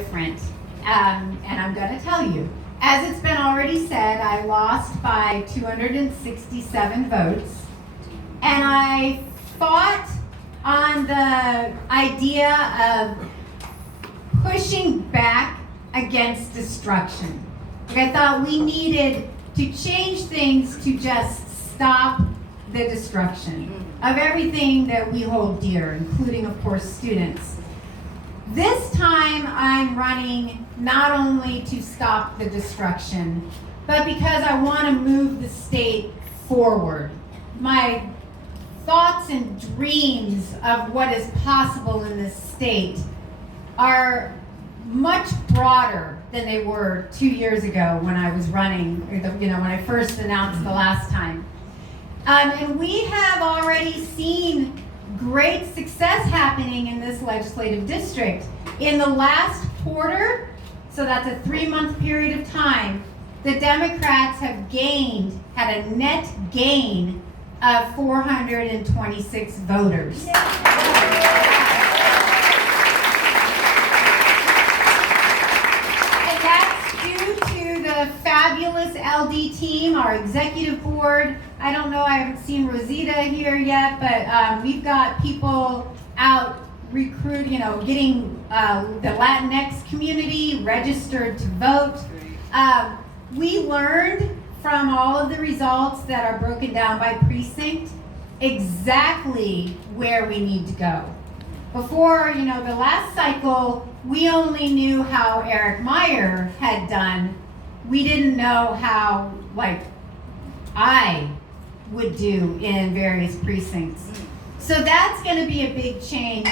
different, and I'm going to tell you. As it's been already said, I lost by 267 votes, and I fought on the idea of pushing back against destruction. I thought we needed to change things to just stop the destruction of everything that we hold dear, including, of course, students. This time I'm running not only to stop the destruction, but because I want to move the state forward. My thoughts and dreams of what is possible in this state are much broader than they were 2 years ago when I was running, when I first announced the last time. And we have already seen great success happening in this legislative district. In the last quarter, so that's a 3-month period of time, the Democrats have had a net gain of 426 voters. And that's due to the fabulous LD team, our executive board. I don't know, I haven't seen Rosita here yet, but we've got people out getting the Latinx community registered to vote. We learned from all of the results that are broken down by precinct exactly where we need to go. Before, the last cycle, we only knew how Eric Meyer had done. We didn't know how, I would do in various precincts. So that's going to be a big change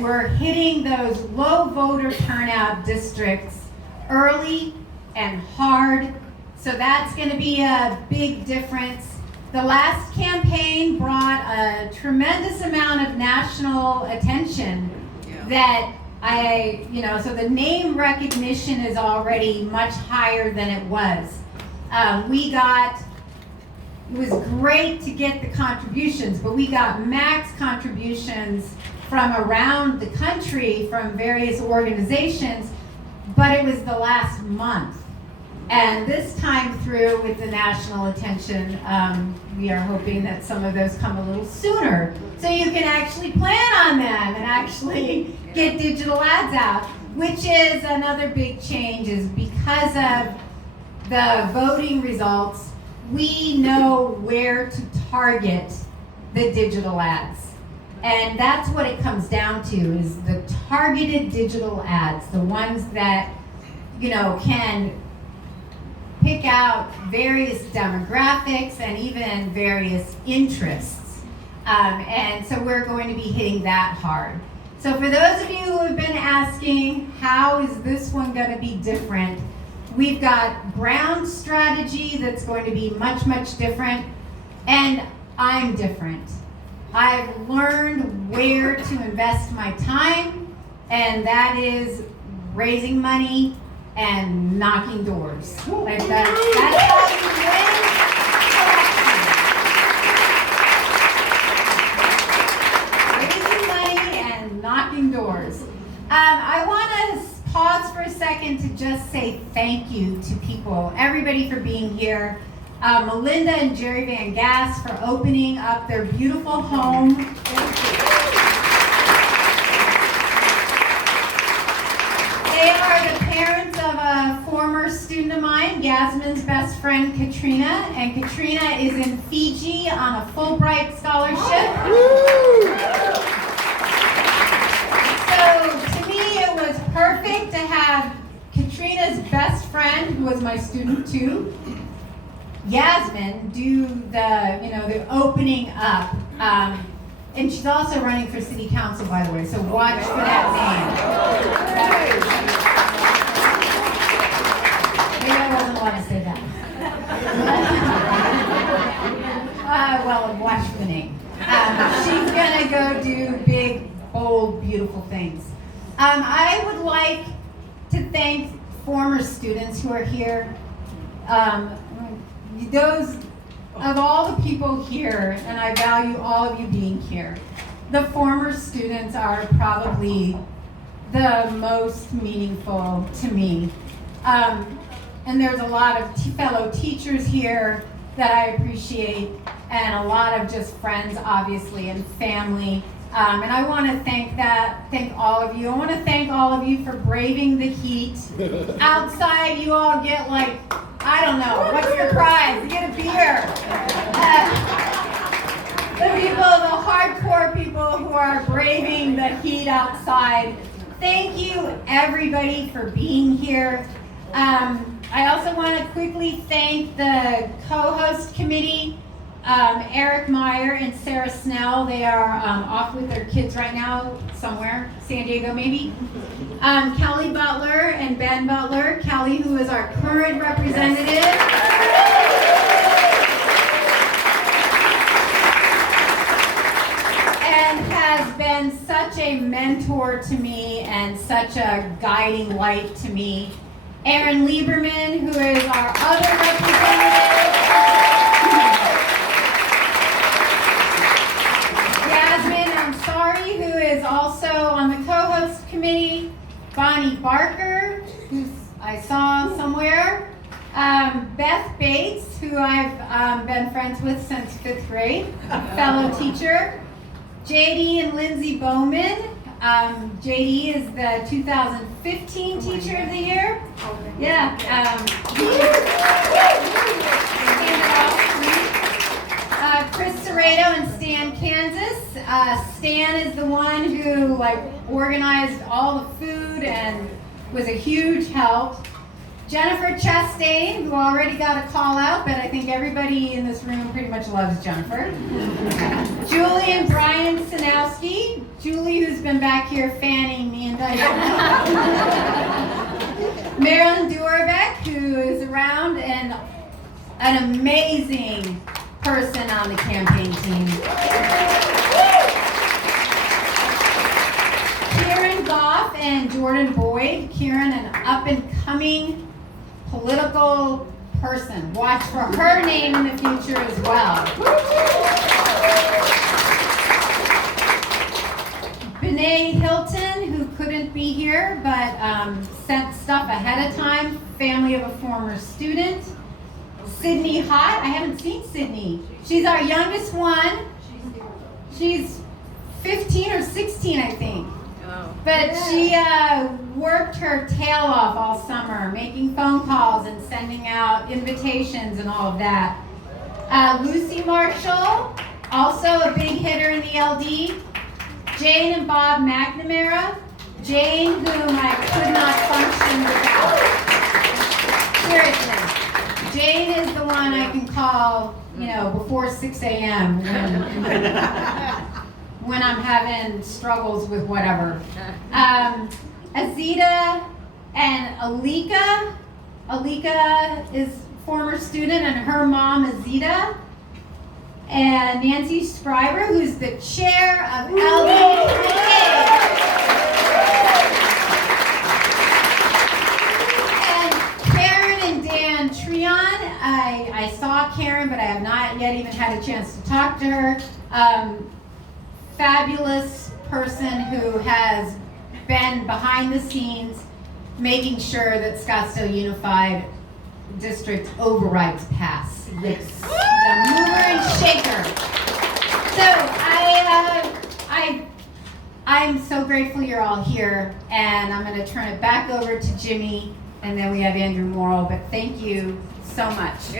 we're hitting those low voter turnout districts early and hard. So that's going to be a big difference. The last campaign brought a tremendous amount of national attention that so the name recognition is already much higher than it was. It was great to get the contributions, but we got max contributions from around the country from various organizations, but it was the last month. And this time through with the national attention, we are hoping that some of those come a little sooner so you can actually plan on them and actually get digital ads out, which is another big change. Is because of the voting results, we know where to target the digital ads. And that's what it comes down to, is the targeted digital ads, the ones that, can pick out various demographics and even various interests. And so we're going to be hitting that hard. So for those of you who have been asking, how is this one going to be different? We've got ground strategy that's going to be much, much different. And I'm different. I've learned where to invest my time, and that is raising money and knocking doors. That's how you win elections. Raising money and knocking doors. I want to pause for a second to just say thank you to people, everybody for being here. Melinda and Jerry Van Gass for opening up their beautiful home. They are the parents of a former student of mine, Yasmin's best friend, Katrina. And Katrina is in Fiji on a Fulbright scholarship. So to me, it was perfect to have Katrina's best friend, who was my student too, Yasmin, do the opening up. And she's also running for city council, by the way, so watch for that name. Maybe I wasn't allowed to say that. Well, watch for the name. She's going to go do big, bold, beautiful things. I would like to thank former students who are here. Those of all the people here, and I value all of you being here, the former students are probably the most meaningful to me. And there's a lot of fellow teachers here that I appreciate, and a lot of just friends, obviously, and family. And I want to thank all of you. I want to thank all of you for braving the heat. Outside, you all get like, I don't know, what's your prize? You get a beer. The people, the hardcore people who are braving the heat outside, thank you everybody for being here. I also want to quickly thank the co-host committee, Eric Meyer and Sarah Snell. They are off with their kids right now somewhere, San Diego maybe. Kelly Butler and Ben Butler. Kelly, who is our current representative. And has been such a mentor to me and such a guiding light to me. Aaron Lieberman, who is our other representative. Yasmin Ansari, who is also on the co-host committee. Bonnie Barker, who I saw somewhere. Beth Bates, who I've been friends with since 5th grade, fellow teacher. JD and Lindsay Bowman. JD is the 2015 Teacher of the Year. Yeah. Chris Serrato and Stan Kansas. Stan is the one who organized all the food and was a huge help. Jennifer Chastain, who already got a call out, but I think everybody in this room pretty much loves Jennifer. Julie and Brian Sinowski. Julie, who's been back here fanning me and Diane. Marilyn Duerbeck, who is around and an amazing person on the campaign team. Kieran Goff and Jordan Boyd. Kieran, an up-and-coming political person. Watch for her name in the future as well. Benet Hilton, who couldn't be here but sent stuff ahead of time, family of a former student. Sydney Hott, I haven't seen Sydney. She's our youngest one. She's 15 or 16, I think. But she worked her tail off all summer, making phone calls and sending out invitations and all of that. Lucy Marshall, also a big hitter in the LD. Jane and Bob McNamara. Jane, whom I could not function without. Seriously. Jane is the one I can call, before 6 a.m. when I'm having struggles with whatever. Azita and Alika. Alika is former student and her mom Azita. And Nancy Scriber, who's the chair of LD28. And Karen and Dan Treon. I saw Karen, but I have not yet even had a chance to talk to her. Fabulous person who has been behind the scenes making sure that Scottsdale Unified District overrides pass. Yes. The mover and shaker. So I'm so grateful you're all here, and I'm going to turn it back over to Jimmy, and then we have Andrew Morrill, but thank you so much.